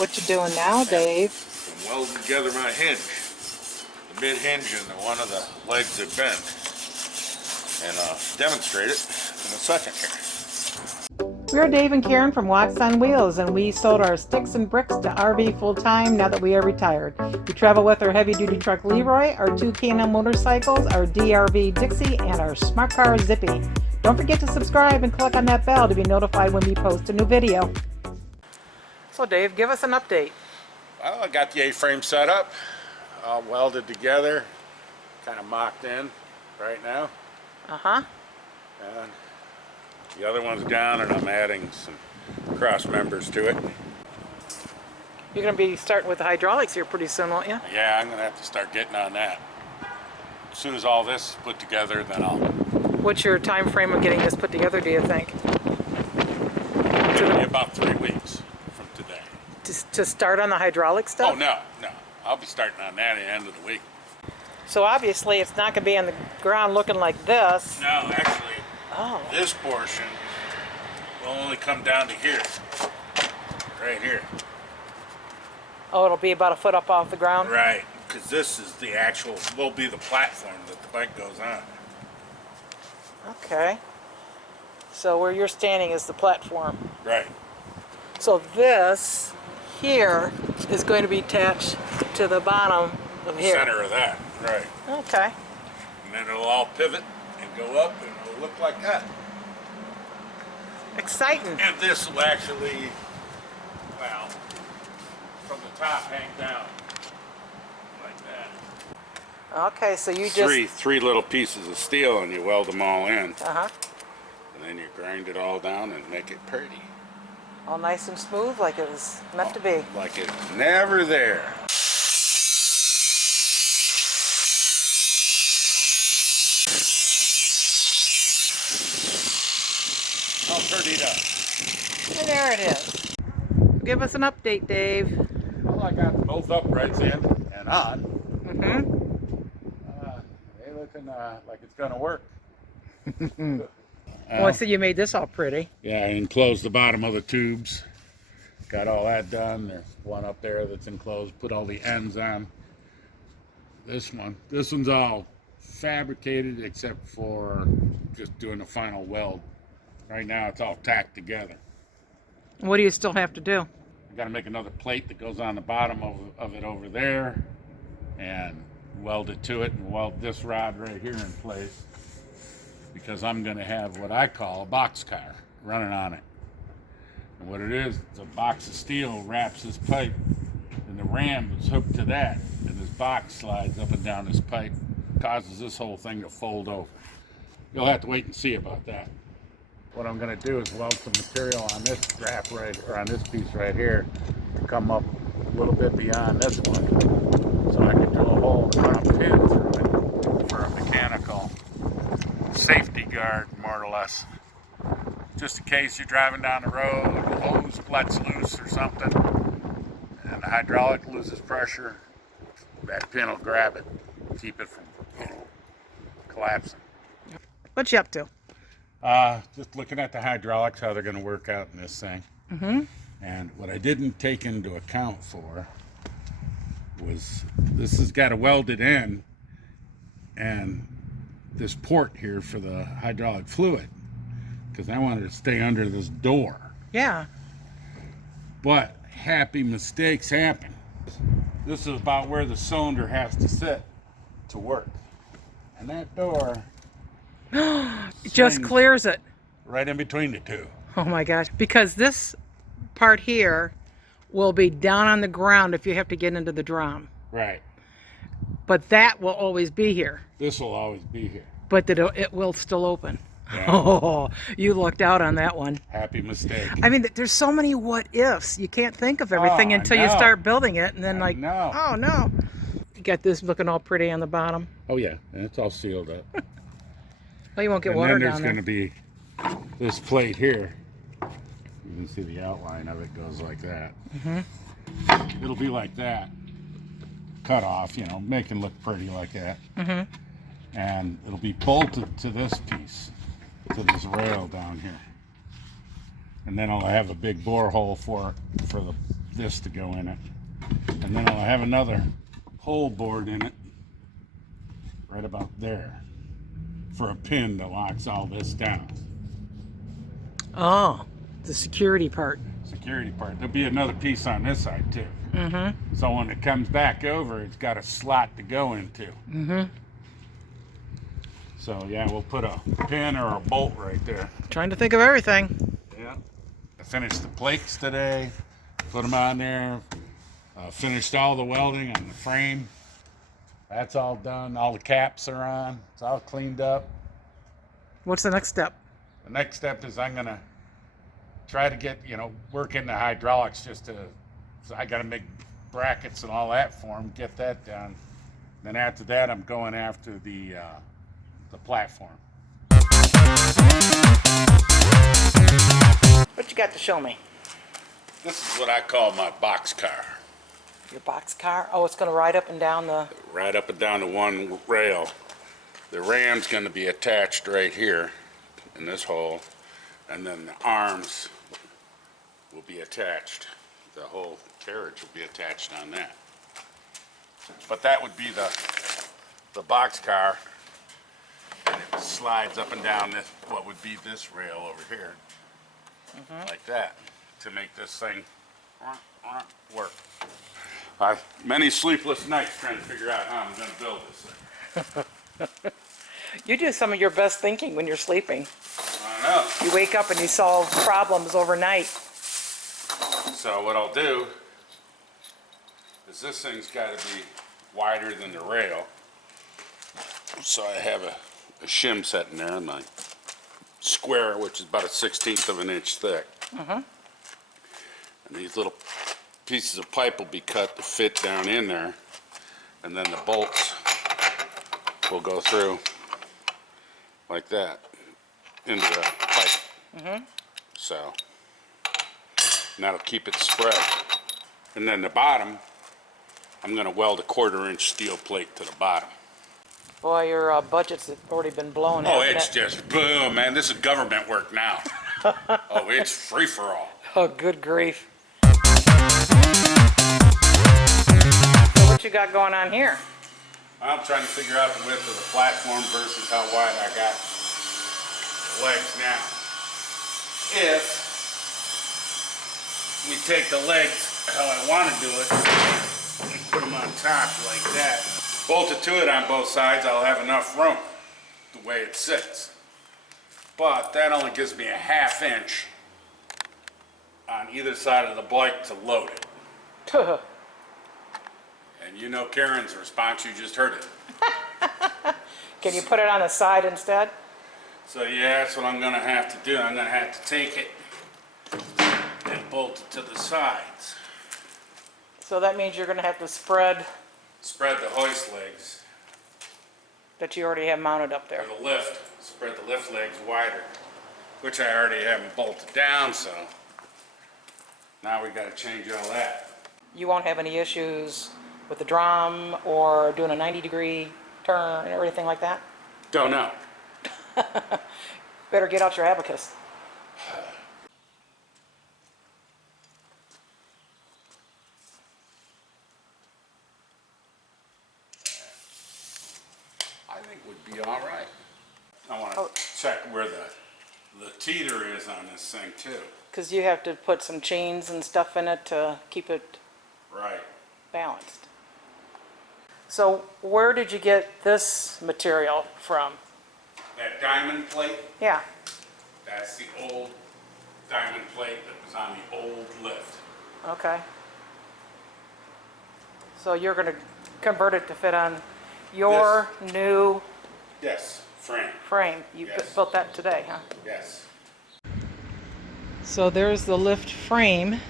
What you doing now, Dave? I'm welding together my hinge, the mid hinge and one of the legs that bend, and demonstrate it in a second here. We're Dave and Karen from Walks on Wheels, and we sold our sticks and bricks to RV full-time now that we are retired. We travel with our heavy-duty truck Leroy, our two K&M motorcycles, our DRV Dixie, and our smart car Zippy. Don't forget to subscribe and click on that bell to be notified when we post a new video. So Dave, give us an update. Well, I got the A-frame set up, all welded together, kind of mocked in right now. Uh-huh. And the other one's down, and I'm adding some cross members to it. You're going to be starting with the hydraulics here pretty soon, won't you? Yeah, I'm going to have to start getting on that. As soon as all this is put together, then I'll... What's your time frame of getting this put together, do you think? It'll be about 3 weeks from today. To start on the hydraulic stuff? Oh, no. I'll be starting on that at the end of the week. So obviously it's not going to be on the ground looking like this. No, actually, this portion will only come down to here. Right here. Oh, it'll be about a foot up off the ground? Right, because this is the actual, will be the platform that the bike goes on. Okay. So where you're standing is the platform. Right. So this here is going to be attached to the bottom of here. Center of that, right. Okay. And then it'll all pivot and go up and it'll look like that. Exciting. And this will actually, well, from the top hang down like that. Okay, so you just... Three little pieces of steel, and you weld them all in. Uh-huh. And then you grind it all down and make it pretty. All nice and smooth like it was meant to be. Like it's never there. All prettied up. And there it is. Give us an update, Dave. Well, I got both uprights in and on. Mm-hmm. They looking like it's gonna work. Well, I said you made this all pretty. Yeah, I enclosed the bottom of the tubes. Got all that done. There's one up there that's enclosed. Put all the ends on. This one's all fabricated except for just doing a final weld. Right now it's all tacked together. What do you still have to do? I got to make another plate that goes on the bottom of it over there and weld it to it and weld this rod right here in place, because I'm going to have what I call a box car running on it. And what it is, it's a box of steel wraps this pipe, and the ram is hooked to that, and this box slides up and down this pipe, causes this whole thing to fold over. You'll have to wait and see about that. What I'm going to do is weld some material on this strap on this piece right here to come up a little bit beyond this one, so I can drill a hole and run a pin through it for a mechanical safety guard, more or less. Just in case you're driving down the road, the hose lets loose or something, and the hydraulic loses pressure, that pin will grab it, keep it from collapsing. What you up to? Just looking at the hydraulics, how they're going to work out in this thing. Mm-hmm. And what I didn't take into account for was this has got a welded end and this port here for the hydraulic fluid, because I wanted to stay under this door. Yeah. But happy mistakes happen. This is about where the cylinder has to sit to work. And that door It just clears it. right in between the two. Oh my gosh. Because this part here will be down on the ground if you have to get into the drum. Right. But that will always be here. This will always be here. But it will still open. Yeah. Oh, you lucked out on that one. Happy mistake. I mean, there's so many what ifs. You can't think of everything until you start building it, and then oh no. You got this looking all pretty on the bottom. Oh yeah, and it's all sealed up. Well, you won't get And water then down there's there. going to be this plate here. You can see the outline of it goes like that. Mm-hmm. It'll be like that. Cut off, you know, make it look pretty like that. Mm-hmm. And it'll be bolted to this piece, to this rail down here. And then I'll have a big bore hole for the this to go in it. And then I'll have another hole bored in it right about there for a pin that locks all this down. Oh, the security part. Security part. There'll be another piece on this side too. Mm-hmm. So when it comes back over, it's got a slot to go into. Mm-hmm. So yeah, we'll put a pin or a bolt right there. Trying to think of everything. Yeah. I finished the plates today, put them on there, finished all the welding on the frame. That's all done. All the caps are on. It's all cleaned up. What's the next step? The next step is I'm gonna try to get, work in the hydraulics so I gotta make brackets and all that for them, get that done. Then after that, I'm going after the platform. What you got to show me? This is what I call my box car. Your box car? Oh, it's going to ride up and down the... Right up and down to one rail. The ram's going to be attached right here in this hole, and then the arms will be attached. The whole carriage will be attached on that. But that would be the box car, and it slides up and down this, what would be this rail over here, like that, to make this thing work. Many sleepless nights trying to figure out how I'm going to build this thing. You do some of your best thinking when you're sleeping. I know. You wake up and you solve problems overnight. So what I'll do is this thing's got to be wider than the rail. So I have a shim set in there on my square, which is about 1/16 of an inch thick. And these little pieces of pipe will be cut to fit down in there, and then the bolts will go through like that into the pipe. So and that'll keep it spread. And then the bottom, I'm going to weld a 1/4 inch steel plate to the bottom. Boy, your budget's already been blown. Oh, hasn't it's it? just boom, man. This is government work now. Oh, it's free for all. Oh, good grief. So what you got going on here? I'm trying to figure out the width of the platform versus how wide I got the legs now. If we take the legs how I want to do it and put them on top like that, bolted to it on both sides, I'll have enough room the way it sits. But that only gives me a 1/2 inch on either side of the bike to load it. And you know Karen's response, you just heard it. Can you put it on the side instead? So yeah, that's what I'm gonna have to do. I'm gonna have to take it and bolt it to the sides. So that means you're going to have to spread Spread the hoist legs, that you already have mounted up there. or the lift, spread the lift legs wider, which I already have them bolted down, so now we gotta change all that. You won't have any issues with the drum or doing a 90-degree turn or anything like that? Don't know. Better get out your abacus. I think would be all right. I wanna Oh. check where the teeter is on this thing too. Because you have to put some chains and stuff in it to keep it Right. balanced. So where did you get this material from? That diamond plate, Yeah. that's the old diamond plate that was on the old lift. Okay. So you're going to convert it to fit on your new Yes, frame, frame. You Yes. built that today, huh? yes. So there's the lift frame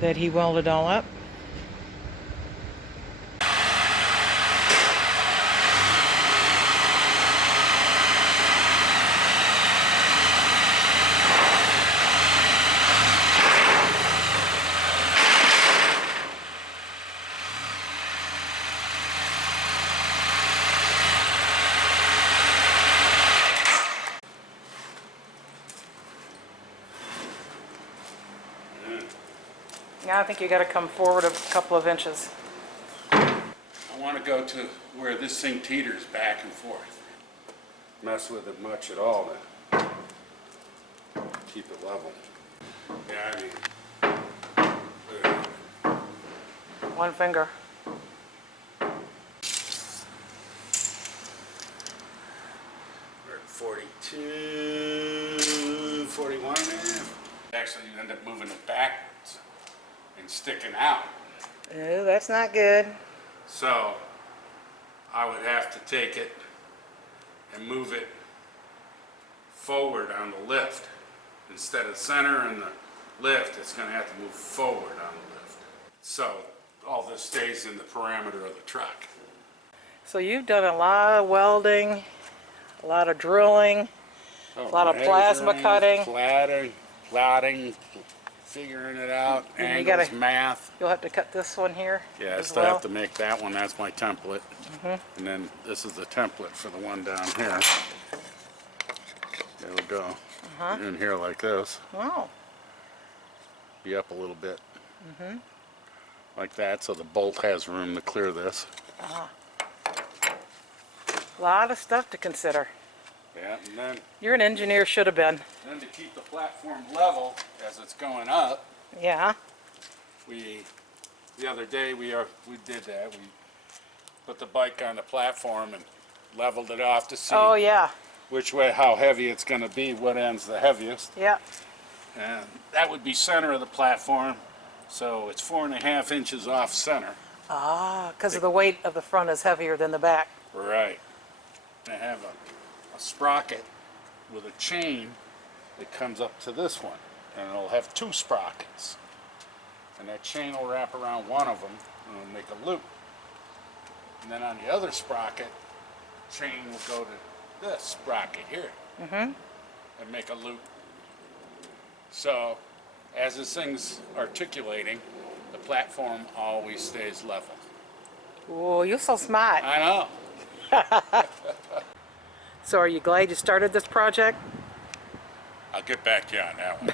that he welded all up. I think you got to come forward a couple of inches. I want to go to where this thing teeters back and forth. Mess with it much at all then. Keep it level. Yeah, I mean, look at that. One finger. We're at 42, 41 and a half. Actually, you end up moving it backwards and sticking out. Oh, that's not good. So I would have to take it and move it forward on the lift. Instead of center and the lift, it's going to have to move forward on the lift. So all this stays in the parameter of the truck. So you've done a lot of welding, a lot of drilling, a lot of plasma cutting. Plotting, figuring it out, And angles, math. You'll have to cut this one here. Yeah, I as still well. have to make that one. That's my template. And then this is the template for the one down here. There we go. In here like this. Wow. Be up a little bit. Like that, so the bolt has room to clear this. A lot of stuff to consider. Yeah, and then You're an engineer, should have been. to keep the platform level as it's going up, Yeah. the other day we did that. We put the bike on the platform and leveled it off to see Oh, yeah. which way, how heavy it's going to be, what end's the heaviest. Yeah. And that would be center of the platform, so it's 4.5 inches off center. Ah, because of the weight of the front is heavier than the back. Right. I have a sprocket with a chain that comes up to this one, and it'll have 2 sprockets. And that chain will wrap around one of them and it'll make a loop. And then on the other sprocket, chain will go to this sprocket here and make a loop. So as this thing's articulating, the platform always stays level. Oh, you're so smart. I know. So are you glad you started this project? I'll get back to you on that one.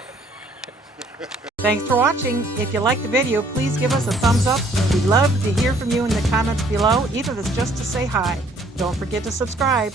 Thanks for watching. If you liked the video, please give us a thumbs up. We'd love to hear from you in the comments below, even if it's just to say hi. Don't forget to subscribe.